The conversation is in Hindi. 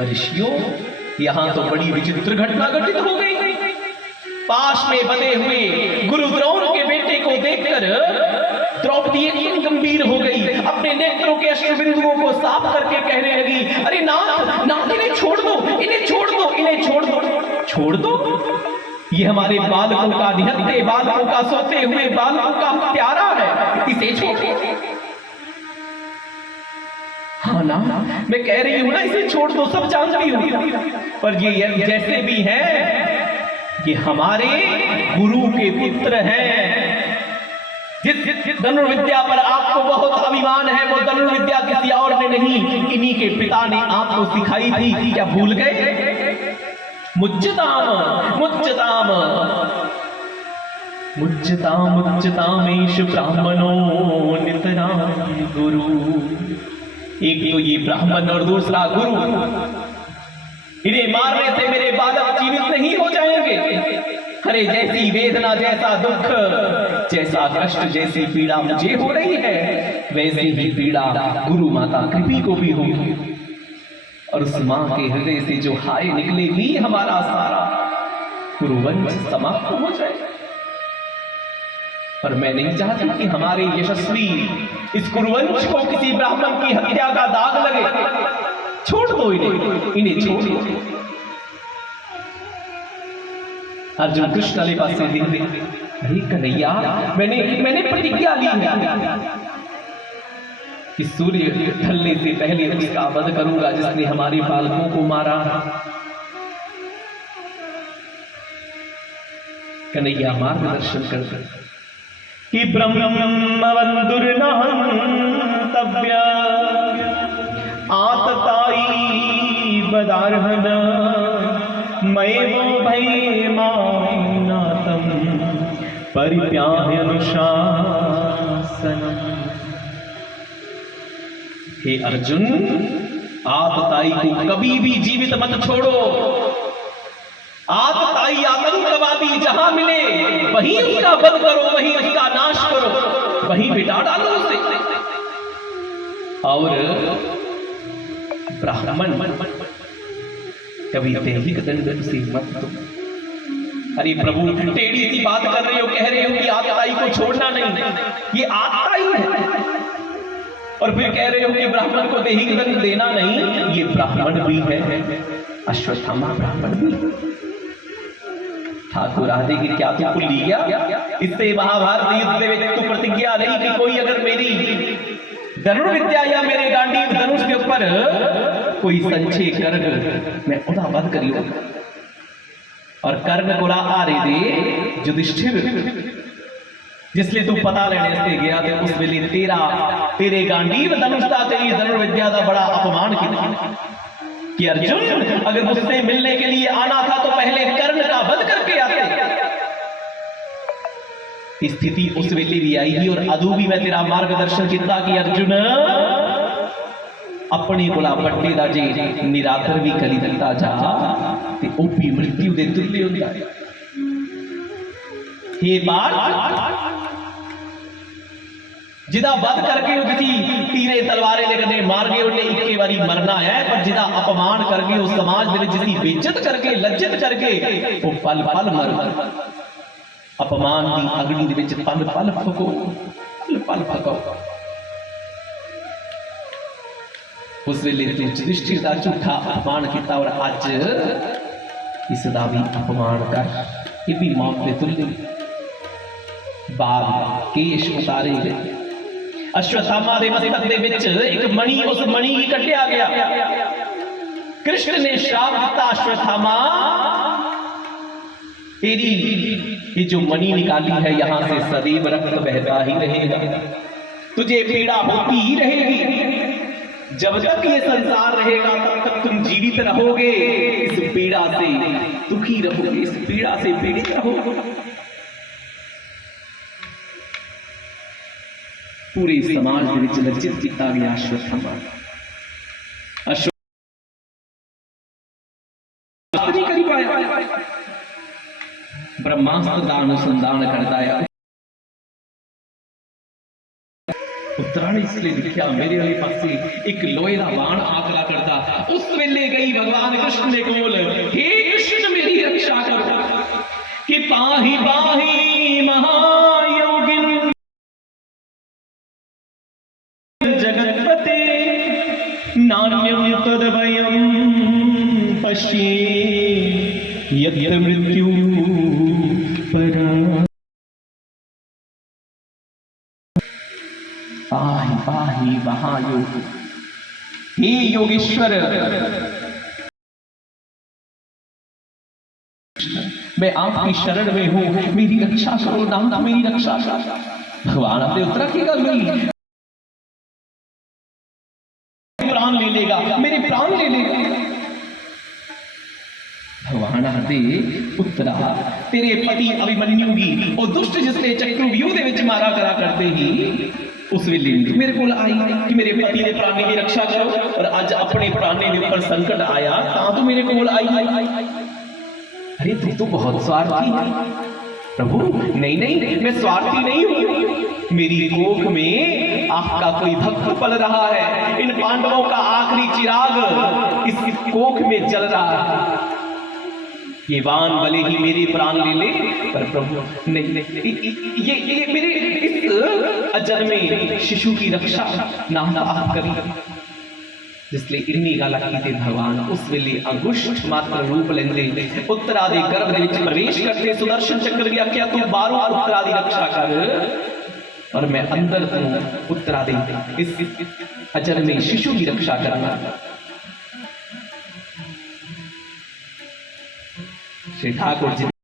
ऋषियों, यहां तो बड़ी विचित्र घटना घटित हो गई। पास में बने हुए गुरु द्रोण के बेटे को देखकर द्रौपदी एकदम गंभीर हो गई। अपने नेत्रों के अश्रुबिंदुओं को साफ करके कहने लगी, अरे नाथ नाथ, इन्हें छोड़ दो, इन्हें छोड़ दो, इन्हें छोड़ दो। छोड़ दो? ये हमारे बालकों का, निहत्थे बालकों का, सोते हुए बालकों का प्यारा है, इसे छोड़ दो। हाँ ना, मैं कह रही हूं ना, इसे छोड़ दो, सब जानती हूं। पर ये जैसे भी हैं, ये हमारे गुरु के पुत्र हैं। जिस धनुर्विद्या पर आपको बहुत अभिमान है, वो धनुर्विद्या किसी और ने नहीं, इन्हीं के पिता ने आपको सिखाई थी। क्या भूल गए? मुच्यताम मुच्यताम मुच्यताम मुच्यतामेश ब्राह्मणो नितराम गुरु। एक तो ये ब्राह्मण और दूसरा गुरु, इन्हें मारने से मेरे बालक जीवित नहीं हो जाएंगे। अरे जैसी वेदना, जैसा दुख, जैसा कष्ट, जैसी पीड़ा मुझे हो रही है, वैसी ही पीड़ा गुरु माता कृपी को भी होगी। और उस मां के हृदय से जो हाय निकलेगी, हमारा सारा कुरुवंश समाप्त हो जाए। पर मैं नहीं चाहती कि हमारे यशस्वी इस कुरुवंश को किसी ब्राह्मण की हत्या का दाग लगे। छोड़ दो इन्हें, इन्हें छोड़ दो। अर्जुन कृष्ण के पास से देखते, अरे कन्हैया, मैंने प्रतिज्ञा ली है कि सूर्य ढलने से पहले उसका वध करूंगा जिसने हमारे बालकों को मारा। कन्हैया मार्गदर्शन कर कि ब्रह्मवन्दुर्नहन्तव्य आतताई वदार्हन मयेवो भयेमानातं परिप्याह्य अनुशासनम्। हे अर्जुन, आतताई को कभी भी जीवित मत छोड़ो। आतताई आतंकवादी जहां मिले वहीं उसका वध करो, वहीं उसका नाश करो, वहीं मिटा डालो उसे। और ब्राह्मण कभी दैहिक दंड से मत दो। अरे प्रभु, टेढ़ी सी बात कर रहे हो, कह रहे हो कि आतताई को छोड़ना नहीं, ये आतताई है। और फिर कह रहे हो कि ब्राह्मण को दैहिक दंड देना नहीं, ये ब्राह्मण भी है, अश्वत्थामा ब्राह्मण भी। ठाकुर आदि की क्या तू भूल गया? इससे महाभारत युद्ध में तू प्रतिज्ञा रही कि कोई अगर मेरी धनुर्विद्या या मेरे गांडीव धनुष के ऊपर कोई संचय कर्ग मैं उदा वध करियो। और कर्ण को आ रही दे युधिष्ठिर, जिसलिए तू पता लेने से गया थे, उस वेले तेरे गांडीव धनुष का, तेरी धनुर्विद्या का बड़ा अपमान किया कि अर्जुन, अगर मुझसे मिलने के लिए आना था तो पहले कर्ण का वध करके आते। स्थिति उस वेले भी आएगी और अदू भी मैं तेरा मार्गदर्शन किया कि अर्जुन अपने कोला पट्टे दा जे निराकर भी करी दिता जा ते ओ भी मृत्यु दे तुल्य होंदा है। हे बात जिदा वध करके किसी तीरे तलवारे लेकर मार गए, उन्हें इक्के बारी मरना है। पर जिदा अपमान करके उस समाज में जिसकी बेइज्जत करके, लज्जित करके वो पल पल मर। अपमान की अग्नि दे विच पल पल फको, पल पल फको। उस वेले युधिष्ठिर दा झूठा अपमान किया और अज इसदा भी अपमान कर, ये भी मौत दे तुल्य। बाल केश उतारे गए, अश्वत्थामा दे मस्तक दे विच एक मणि, उस मणि की कटिया गया। कृष्ण ने श्राप दिता, अश्वत्थामा तेरी ये जो मणि निकाली है यहां से सदैव रक्त बहता ही रहेगा, तुझे पीड़ा होती ही रहेगी। जब तक ये संसार रहेगा तब तक तुम जीवित रहोगे, इस पीड़ा से दुखी रहोगे, इस पीड़ा से पीड़ित रहोगे। पूरे समाज में लज्जित किया गया अश्वत्थामा। नहीं कर पाया, ब्रह्मास्त्र का अनुसंधान करता है। उत्तरा ने इसलिए लिखा मेरे वाले पासे एक लोहे का बाण आकरा करता। उस वेले गई भगवान कृष्ण ने कोल, हे कृष्ण मेरी रक्षा करो कि पाही पाही महायोगिन जगतपते नान्यं तदभयं पश्ये यत्र मृत्यु परा। पाहि पाहि महायोग, हे योगेश्वर मैं आपकी शरण में हूं, मेरी रक्षा करो, नाम मेरी रक्षा करो। भगवान अपने उत्तरा की गल नहीं, प्राण ले लेगा, मेरे प्राण ले लेगा। भगवान आदे उत्तरा तेरे पति अभिमन्यु की और दुष्ट जिसने चक्रव्यूह दे विच मारा करा करते ही उस वेले मेरे को आई कि मेरे पति ने प्राणी की रक्षा करो, और अज अपने प्राणी के ऊपर संकट आया तो मेरे को आई। अरे तू तो बहुत स्वार्थी है प्रभु। नहीं नहीं, मैं स्वार्थी नहीं हूं, मेरी कोख में आपका कोई भक्त पल रहा है, इन पांडवों का आखिरी चिराग इस कोख में जल रहा है। ये वान भले ही मेरे प्राण ले ले, पर प्रभु नहीं नहीं, ये मेरे इस अजन्मे शिशु की रक्षा ना आप करी। जिसलिए इन्नी गल कीते भगवान उस वेले अंगुष्ठ मात्र रूप लेंदे, उत्तरा दे गर्भ दे विच प्रवेश करते सुदर्शन चक्र की आख्या तू बाहरों उत्तरा दी रक्षा कर और मैं अंदर तू उत्तरा दे इस अजन्मे शिशु की रक्षा करना। श्री ठाकुर जी